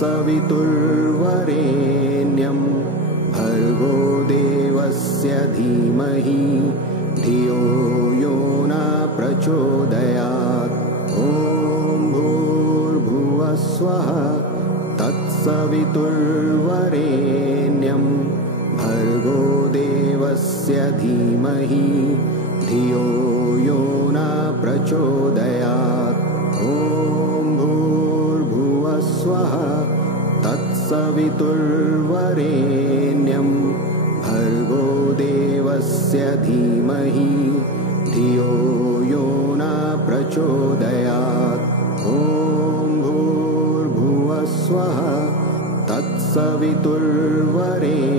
तत्सवितुर्वरेण्यं भर्गो देवस्य धीमहि धियो यो न प्रचोदयात्। ॐ भूर्भुवः स्वः तत्सवितुर्वरेण्यं भर्गो देवस्य धीमहि धियो यो न प्रचोदयात्। ॐ भूर्भुवः स्वः तत्सवितुर्वरेण्यं भर्गो देवस्य धीमहि धियो यो न प्रचोदयात्। ॐ भूर्भुवः स्वः तत्सवितुर्वरेण्यं